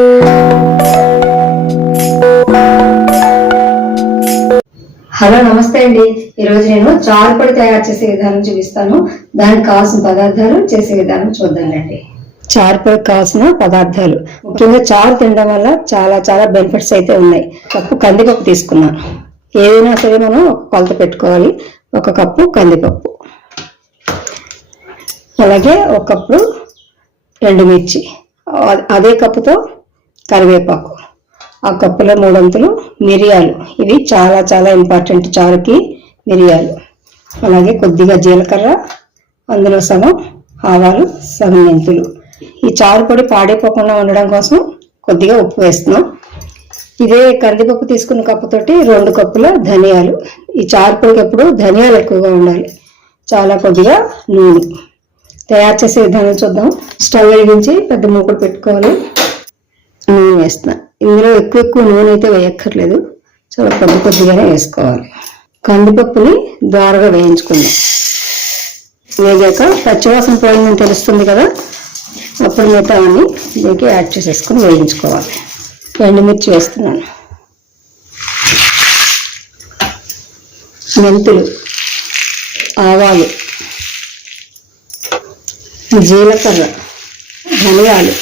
Hello నమస్తే అండి. ఈరోజు నేను చారుపొడి తయారు చేసే విధానం చూపిస్తాను. దానికి కావాల్సిన పదార్థాలు చేసే విధానం చూద్దాంలేండి చారుపొడికి కావాల్సిన పదార్థాలు. ముఖ్యంగా చారు తినడం వల్ల చాలా చాలా బెనిఫిట్స్ అయితే ఉన్నాయి. కప్పు కందిపప్పు తీసుకున్నాను. ఏదైనా సరే మనం ఒక కొలత పెట్టుకోవాలి. ఒక కప్పు కందిపప్పు. అలాగే ఒక కప్పు రెండు మిర్చి అదే కప్పుతో కరివేపాకు. ఆ కప్పులో మూడొంతులు మిరియాలు. ఇవి చాలా చాలా ఇంపార్టెంట్ చారుకి మిరియాలు. అలాగే కొద్దిగా జీలకర్ర అందులో సగం ఆవాలు సగం మెంతులు. ఈ చారు పొడి పాడైపోకుండా ఉండడం కోసం కొద్దిగా ఉప్పు వేస్తున్నాం. ఇదే కందిపప్పు తీసుకున్న కప్పుతోటి రెండు కప్పుల ధనియాలు. ఈ చారు పొడికి ఎప్పుడు ధనియాలు ఎక్కువగా ఉండాలి. చాలా కొద్దిగా నూనె. తయారు చేసే విధానం చూద్దాం. స్టవ్ వెలిగించి పెద్ద మూకుడు పెట్టుకోవాలి. వేస్తున్నా. ఇందులో ఎక్కువ ఎక్కువ నూనె అయితే వేయక్కర్లేదు చాలా కొద్ది కొద్దిగానే వేసుకోవాలి. కందిపప్పుని ద్వారగా వేయించుకుందాం. వేగాక పచ్చివాసన పోయిందని తెలుస్తుంది కదా అప్పుడు మిగతావన్నీ దీనికి యాడ్ చేసేసుకొని వేయించుకోవాలి. ఎండుమిర్చి వేస్తున్నాను. మెంతులు ఆవాలు జీలకర్ర ధనియాలు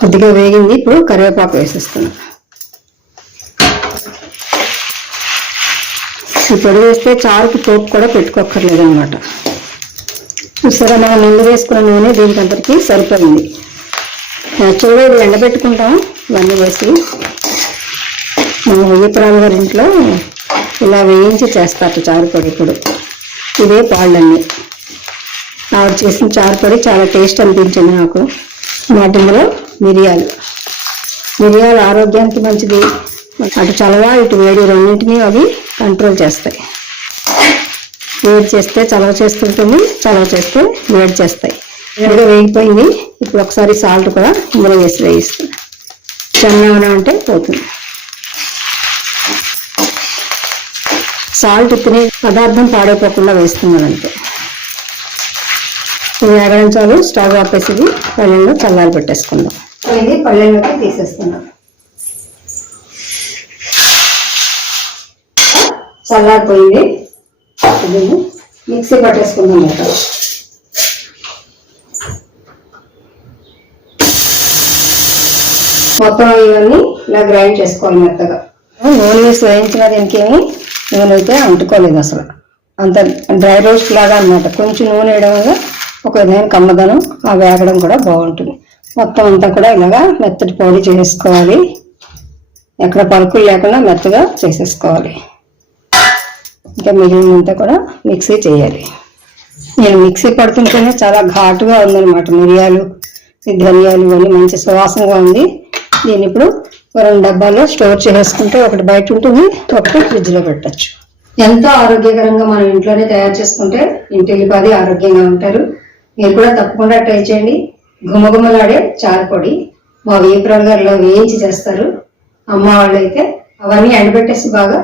కొద్దిగా వేగింది. ఇప్పుడు కరివేపాకు వేసేస్తున్నాం. ఈ పొడి వేస్తే చారుకి పోపు కూడా పెట్టుకోక్కర్లేదు అనమాట చూసారా మనం నిండు వేసుకున్న నూనె దీనికి అందరికీ సరిపోయింది. యాక్చువల్గా ఇది ఎండబెట్టుకుంటాం. ఇవన్నీ వేసి మన ఉయ్యపురాలు గారి ఇంట్లో ఇలా వేయించి చేస్తారు చారు పొడి ఇప్పుడు. ఇదే పాళ్ళన్నీ. ఆవిడ చేసిన చారు పొడి చాలా టేస్ట్ అనిపించింది నాకు. వాటిలో మిరియాలు. మిరియాలు ఆరోగ్యానికి మంచిది. అటు చలవ ఇటు వేడి రెండింటినీ అవి కంట్రోల్ చేస్తాయి. వేడి చేస్తే చలవ చేస్తుంటుంది చలవ చేస్తే వేడి చేస్తాయి. వేడిగా వేగిపోయింది. ఇప్పుడు ఒకసారి సాల్ట్ కూడా ఇందులో వేసి వేయిస్తుంది చెన్న అంటే పోతుంది. సాల్ట్ తినే పదార్థం పాడైపోకుండా వేస్తున్నాను అంతే. ఇది వేగడం చాలు స్టవ్ ఆపేసి ఇది పళ్ళెంలో చల్లారి పెట్టేసుకుందాం ఇది పళ్ళెంలోకి తీసేస్తున్నాం. చల్లారిపోయింది. దీన్ని మిక్సీ పట్టేసుకుందాం ఇంకా. మొత్తం ఇవన్నీ ఇలా గ్రైండ్ చేసుకోవాలి మెత్తగా. నూనె వేసి వేయించిన దీనికేమి నూనె అయితే అంటుకోలేదు అసలు. అంత డ్రై రోస్ట్ లాగా అన్నమాట. కొంచెం నూనె వేయడం వల్ల ఒక విధమైన కమ్మదనం ఆ వేగడం కూడా బాగుంటుంది. మొత్తం అంతా కూడా ఇలాగా మెత్తటి పొడి చేసుకోవాలి. ఎక్కడ పలుకులు లేకుండా మెత్తగా చేసేసుకోవాలి. ఇంకా మిగిలినంతా కూడా మిక్సీ చేయాలి. నేను మిక్సీ పడుతుంటేనే చాలా ఘాటుగా ఉందన్నమాట మిరియాలు ధనియాలు ఇవన్నీ మంచి సువాసనగా ఉంది. దీన్ని ఇప్పుడు రెండు డబ్బాల్లో స్టోర్ చేసేసుకుంటే ఒకటి బయట ఉంటుంది ఒకటి ఫ్రిడ్జ్లో పెట్టచ్చు. ఎంతో ఆరోగ్యకరంగా మనం ఇంట్లోనే తయారు చేసుకుంటే ఇంటికి పది ఆరోగ్యంగా ఉంటారు. మీరు కూడా తప్పకుండా ట్రై చేయండి. గుమగుమలాడే చారు పొడి మా వేపురాలు గారిలో వేయించి చేస్తారు. అమ్మ వాళ్ళు అయితే అవన్నీ ఎండబెట్టేసి బాగా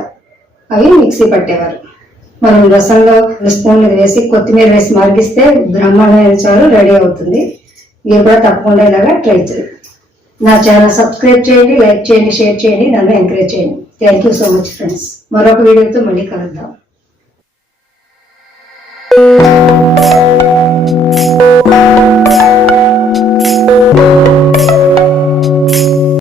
అవి మిక్సీ పట్టేవారు. మనం రసంలో రెండు స్పూన్లు వేసి కొత్తిమీర వేసి మరిగిస్తే బ్రహ్మాండమైన చారు రెడీ అవుతుంది. మీరు కూడా తప్పకుండా ఇలాగా ట్రై చేయండి. నా ఛానల్ సబ్స్క్రైబ్ చేయండి లైక్ చేయండి షేర్ చేయండి నన్ను ఎంకరేజ్ చేయండి. Thank you so much friends. మరొక వీడియోతో మళ్ళీ కలుద్దాం.